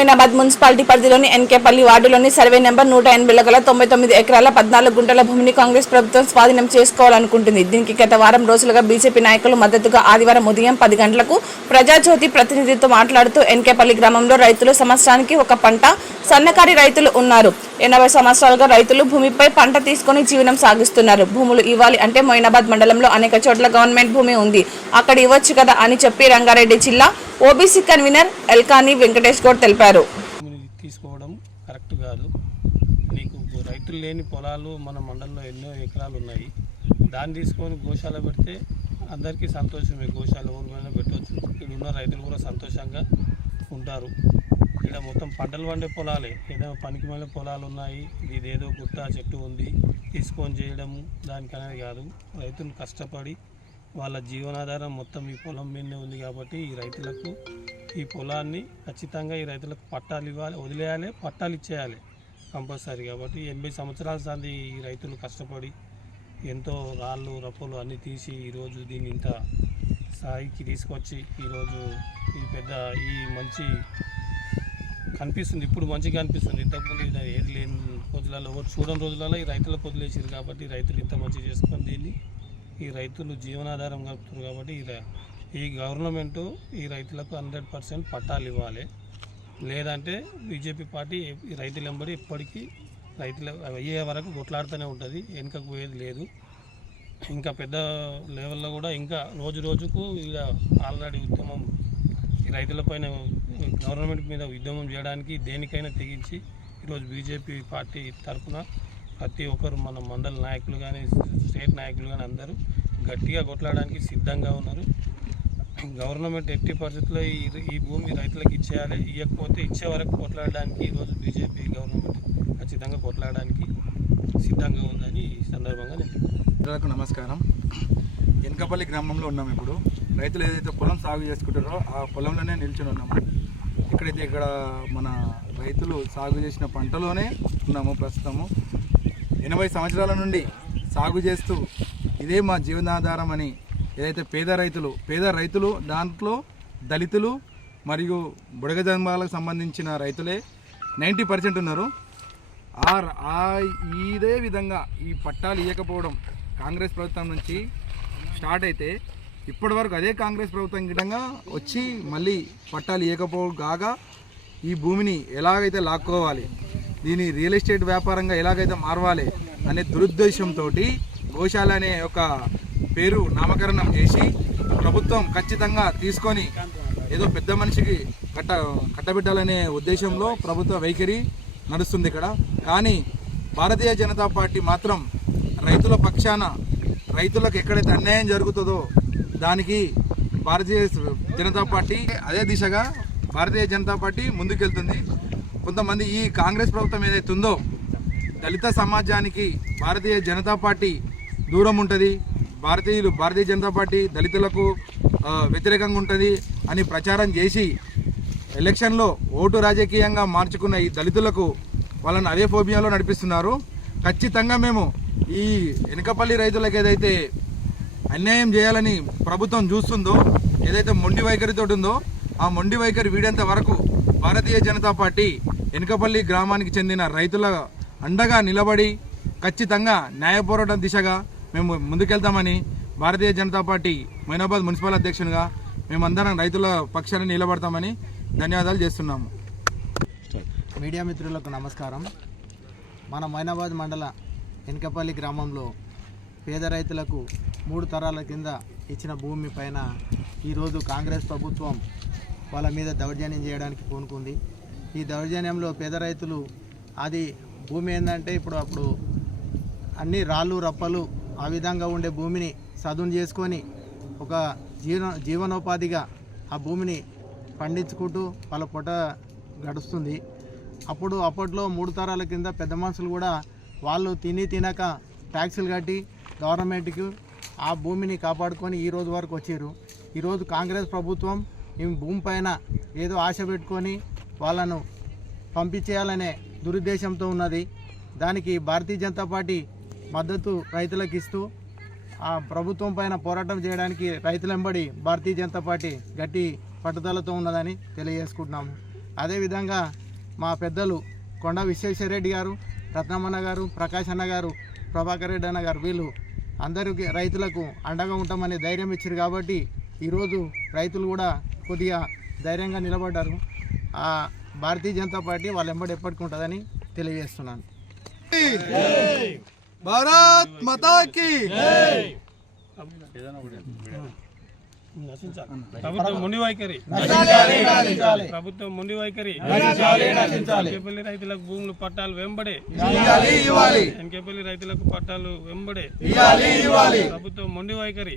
Moinabad municipality పరిధిలోని Enkepalli వార్డులోని survey number 180 గల 99 ఎకరాల 14 గుంటల భూమిని కాంగ్రెస్ ప్రభుత్వం స్వాధీనం చేసుకోవాలనుకుంటుంది. దీనికి గత వారం రోజులుగా బీజేపీ నాయకులు మద్దతుగా ఆదివారం ఉదయం 10 గంటలకు ప్రజాజ్యోతి ప్రతినిధితో మాట్లాడుతూ ఎన్కేపల్లి గ్రామంలో రైతులు సంవత్సరానికి ఒక పంట సన్నకారి రైతులు ఉన్నారు. 80 సంవత్సరాలుగా రైతులు భూమిపై పంట తీసుకుని జీవనం సాగిస్తున్నారు. భూములు ఇవ్వాలి అంటే మొయినాబాద్ మండలంలో అనేక చోట్ల గవర్నమెంట్ భూమి ఉంది, అక్కడ ఇవ్వచ్చు కదా అని చెప్పి రంగారెడ్డి జిల్లా ఓబీసీ కన్వీనర్ ఎల్కాని వెంకటేష్ గౌడ్ తెలిపారు. తీసుకోవడం కరెక్ట్ కాదు. నీకు రైతులు లేని పొలాలు మన మండలంలో ఎన్నో ఎకరాలు ఉన్నాయి. దాన్ని తీసుకొని గోశాల పెడితే అందరికీ సంతోషమే. గోశాల ఊరిమైనా పెట్టవచ్చు. ఇక్కడ ఉన్న రైతులు కూడా సంతోషంగా ఉంటారు. ఇక్కడ మొత్తం పంటలు పండే పొలాలే, ఏదో పనికి మళ్ళీ పొలాలు ఉన్నాయి. ఇదేదో గుట్ట చెట్టు ఉంది తీసుకొని చేయడము దానికి అనేది కాదు. రైతులు కష్టపడి వాళ్ళ జీవనాధారం మొత్తం ఈ పొలం మీదనే ఉంది. కాబట్టి ఈ రైతులకు ఈ పొలాన్ని ఖచ్చితంగా ఈ రైతులకు పట్టాలు ఇవ్వాలి, వదిలేయాలి, పట్టాలు ఇచ్చేయాలి కంపల్సరీ. కాబట్టి 80 సంవత్సరాల సార్లు ఈ రైతులు కష్టపడి ఎంతో రాళ్ళు రప్పలు అన్నీ తీసి ఈరోజు దీన్ని ఇంత స్థాయికి తీసుకొచ్చి ఈరోజు ఈ పెద్ద ఈ మంచి కనిపిస్తుంది. ఇప్పుడు మంచిగా కనిపిస్తుంది. ఇంతకుముందు ఏది లేని రోజులలో చూడని రోజులలో ఈ రైతులకు వదిలేసారు. కాబట్టి రైతులు ఇంత మంచిగా చేసుకొని దీన్ని ఈ రైతులు జీవనాధారం గడుపుతున్నారు. కాబట్టి ఈ గవర్నమెంటు ఈ రైతులకు 100% పట్టాలు ఇవ్వాలి. లేదంటే బీజేపీ పార్టీ ఈ రైతుల వెంబడి ఎప్పటికీ రైతులు అయ్యే వరకు కొట్లాడుతూనే ఉంటుంది. వెనుకకు పోయేది లేదు. ఇంకా పెద్ద లెవెల్లో కూడా ఇంకా రోజు రోజుకు ఇక ఆల్రెడీ ఉద్యమం ఈ రైతులపైన గవర్నమెంట్ మీద ఉద్యమం చేయడానికి దేనికైనా తెగించి ఈరోజు బీజేపీ పార్టీ తరఫున ప్రతి ఒక్కరు మన మండల నాయకులు కానీ స్టేట్ నాయకులు కానీ అందరూ గట్టిగా కొట్లాడడానికి సిద్ధంగా ఉన్నారు. గవర్నమెంట్ ఎట్టి పరిస్థితుల్లో ఈ భూమి రైతులకు ఇచ్చేయాలి. ఇవ్వకపోతే ఇచ్చే వరకు కొట్లాడడానికి ఈరోజు బీజేపీ గవర్నమెంట్ ఖచ్చితంగా కొట్లాడడానికి సిద్ధంగా ఉందని ఈ సందర్భంగా రైతులకు నమస్కారం. ఎన్కపల్లి గ్రామంలో ఉన్నాము. ఇప్పుడు రైతులు ఏదైతే పొలం సాగు చేసుకుంటారో ఆ పొలంలోనే నిల్చొని ఉన్నాము. ఇక్కడ మన రైతులు సాగు చేసిన పంటలోనే ఉన్నాము ప్రస్తుతము. 80 సంవత్సరాల నుండి సాగు చేస్తూ ఇదే మా జీవనాధారం అని ఏదైతే పేద రైతులు దాంట్లో దళితులు మరియు బుడగ జన్మాలకు సంబంధించిన రైతులే 90% ఉన్నారు. ఇదే విధంగా ఈ పట్టాలు ఇవ్వకపోవడం కాంగ్రెస్ ప్రభుత్వం నుంచి స్టార్ట్ అయితే ఇప్పటి వరకు అదే కాంగ్రెస్ ప్రభుత్వం గిట్టంగా వచ్చి మళ్ళీ పట్టాలు ఇవ్వకపోగా ఈ భూమిని ఎలాగైతే లాక్కోవాలి, దీని రియల్ ఎస్టేట్ వ్యాపారంగా ఎలాగైతే మారవాలి అనే దురుద్దేశంతో గోశాల అనే ఒక పేరు నామకరణం చేసి ప్రభుత్వం ఖచ్చితంగా తీసుకొని ఏదో పెద్ద మనిషికి కట్టబెట్టాలనే ఉద్దేశంలో ప్రభుత్వ వైఖరి నడుస్తుంది ఇక్కడ. కానీ భారతీయ జనతా పార్టీ మాత్రం రైతుల పక్షాన రైతులకు ఎక్కడైతే అన్యాయం జరుగుతుందో దానికి భారతీయ జనతా పార్టీ అదే దిశగా భారతీయ జనతా పార్టీ ముందుకెళ్తుంది. కొంతమంది ఈ కాంగ్రెస్ ప్రభుత్వం ఏదైతే ఉందో దళిత సమాజానికి భారతీయ జనతా పార్టీ దూరం ఉంటుంది, భారతీయ జనతా పార్టీ దళితులకు వ్యతిరేకంగా ఉంటుంది అని ప్రచారం చేసి ఎలక్షన్లో ఓటు రాజకీయంగా మార్చుకున్న ఈ దళితులకు వాళ్ళని అదే ఫోబియాలో నడిపిస్తున్నారు. ఖచ్చితంగా మేము ఈ ఎనకపల్లి రైతులకు ఏదైతే అన్యాయం చేయాలని ప్రభుత్వం చూస్తుందో, ఏదైతే మొండి వైఖరితో ఉందో ఆ మొండి వైఖరి వీడేంత వరకు భారతీయ జనతా పార్టీ ఎనకపల్లి గ్రామానికి చెందిన రైతుల అండగా నిలబడి ఖచ్చితంగా న్యాయ పోరాటం దిశగా మేము ముందుకెళ్తామని భారతీయ జనతా పార్టీ మొయినాబాద్ మున్సిపల్ అధ్యక్షునిగా మేమందరం రైతుల పక్షాన్ని నిలబడతామని ధన్యవాదాలు చేస్తున్నాము. మీడియా మిత్రులకు నమస్కారం. మన మొయినాబాద్ మండల ఎనకపల్లి గ్రామంలో పేద రైతులకు 3 తరాల కింద ఇచ్చిన భూమి పైన ఈరోజు కాంగ్రెస్ ప్రభుత్వం వాళ్ళ మీద దౌర్జన్యం చేయడానికి పూనుకుంది. ఈ దౌర్జన్యంలో పేద రైతులు అది భూమి ఏంటంటే అప్పుడు అన్ని రాళ్ళు రప్పలు ఆ విధంగా ఉండే భూమిని సదును చేసుకొని ఒక జీవనోపాధిగా ఆ భూమిని పండించుకుంటూ వాళ్ళ పొట్ట గడుస్తుంది. అప్పట్లో 3 తరాల కింద పెద్ద మనుషులు కూడా వాళ్ళు తినక ట్యాక్సులు కట్టి గవర్నమెంట్కి ఆ భూమిని కాపాడుకొని ఈ రోజు వరకు వచ్చారు. ఈరోజు కాంగ్రెస్ ప్రభుత్వం ఈ భూమి పైన ఏదో ఆశ పెట్టుకొని వాళ్ళను పంపించేయాలనే దురుద్దేశంతో ఉన్నది. దానికి భారతీయ జనతా పార్టీ మద్దతు రైతులకు ఇస్తూ ఆ ప్రభుత్వం పైన పోరాటం చేయడానికి రైతులెంబడి భారతీయ జనతా పార్టీ గట్టి పట్టుదలతో ఉన్నదని తెలియజేసుకుంటున్నాము. అదేవిధంగా మా పెద్దలు కొండ విశ్వేశ్వరరెడ్డి గారు, రత్నమన్న గారు, ప్రకాష్ అన్న గారు, ప్రభాకర్ రెడ్డి అన్న గారు వీళ్ళు అందరికీ రైతులకు అండగా ఉంటామని ధైర్యం ఇచ్చారు కాబట్టి ఈరోజు రైతులు కూడా కొద్దిగా ధైర్యంగా నిలబడ్డారు. ఆ భారతీయ జనతా పార్టీ వాళ్ళ వెంబడి ఎప్పటికీ ఉంటుందని తెలియజేస్తున్నాను. భారత్ మాతాకి ప్రభుత్వం మొండి వైఖరి ప్రభుత్వం మొండి వైఖరి ఎన్కేపల్లి రైతులకు భూములు పట్టాలు వెంబడే ఎన్కేపల్లి రైతులకు పట్టాలు వెంబడే ప్రభుత్వం మొండి వైఖరి